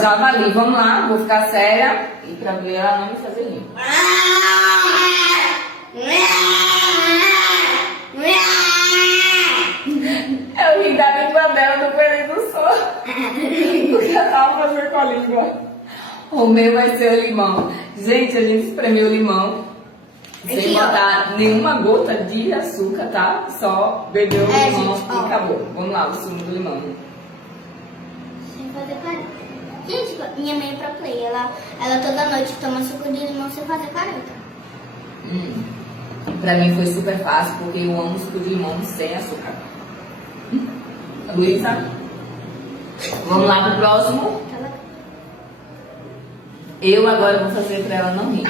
Javali, vamos lá, vou ficar séria. E pra ver ela não me fazer limpo. Eu ri da língua dela do coelho do sono. Porque ela tava fazendo com a língua. O meu vai ser o limão. Gente, a gente espremeu o limão sem botar nenhuma gota de açúcar, tá? Só bebeu o limão gente, e acabou. Vamos lá, o sumo do limão. Sem fazer careca. Gente, minha mãe é pro play. Ela toda noite toma suco de limão sem fazer careca. Pra mim foi super fácil, porque eu amo suco de limão sem açúcar. Luísa, vamos lá pro próximo. Eu agora vou fazer pra ela não rir.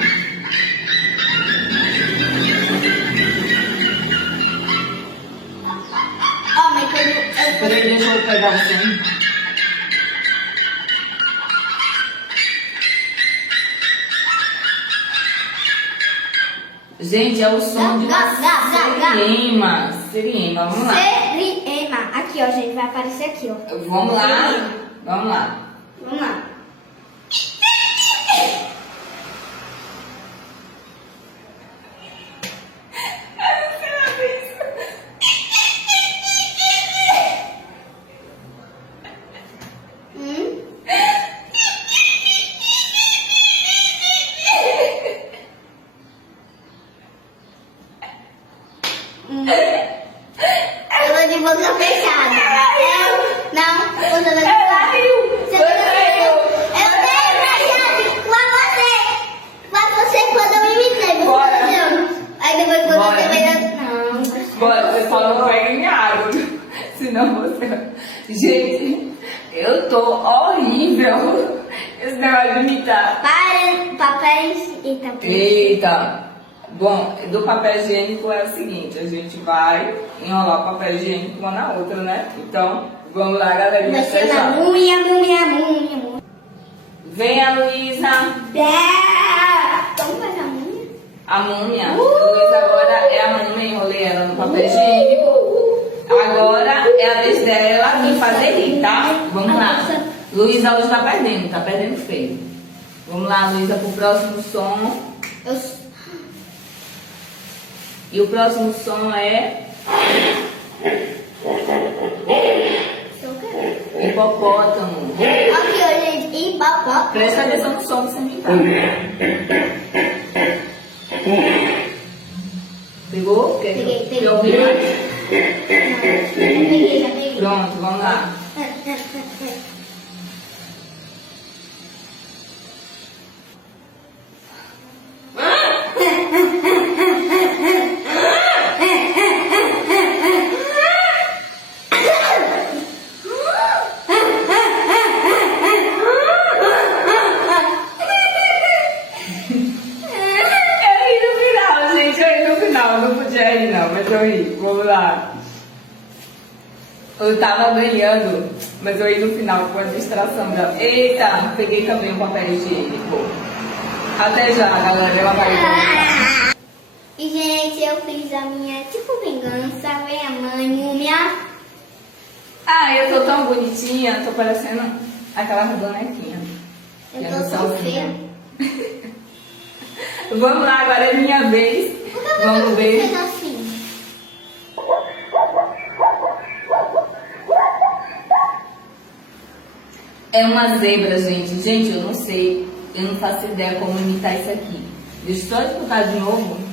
Ó, mas quando Peraí, deixa eu pegar você. Gente, é o som de uma siriema. Siriema, vamos lá. Siriema. Aqui, ó, gente, vai aparecer aqui, ó. Vamos lá, vamos lá. Vamos lá. Eu vou de boca fechada. Eu não, você vai Ela riu. Você eu dei pra você quando eu imitei. Bora. Aí depois quando Bora. você vai não. Bora, você só não vai ganhar água. Senão você... Gente, eu tô horrível. Esse negócio de imitar. Para papéis e tapete. Eita. Bom, do papel higiênico é o seguinte, a gente vai enrolar o papel higiênico uma na outra, né? Então, vamos lá, galerinha. Desceu na múmia. Venha, Luísa. Como faz a múmia? A múmia. Luísa agora é a múmia, enrolei ela no papel higiênico. Agora é a vez dela em fazer rir, tá? Vamos lá. Luísa hoje tá perdendo feio. Vamos lá, Luísa, pro próximo som. E o próximo som é hipopótamo. Aqui, ó, gente, hipopótamo. Presta atenção no som que você imitar. Pegou? Peguei. Quer ouvir mais? Já peguei. Pronto, vamos lá. Não podia rir não, mas eu ri. Vamos lá. Eu tava ganhando, mas eu ri no final com a distração dela. Eita, peguei também o papel higiênico. Até já, galera. Ela vai. E, gente, eu fiz a minha, tipo, vingança. Vem a mãe, múmia. Ah, eu tô tão bonitinha. Tô parecendo aquela bonequinha. Eu tô tão feia. Vamos lá, agora é minha vez. Vamos ver. Fez assim. É uma zebra, gente. Gente, eu não sei. Eu não faço ideia como imitar isso aqui. Deixa eu só escutar de novo.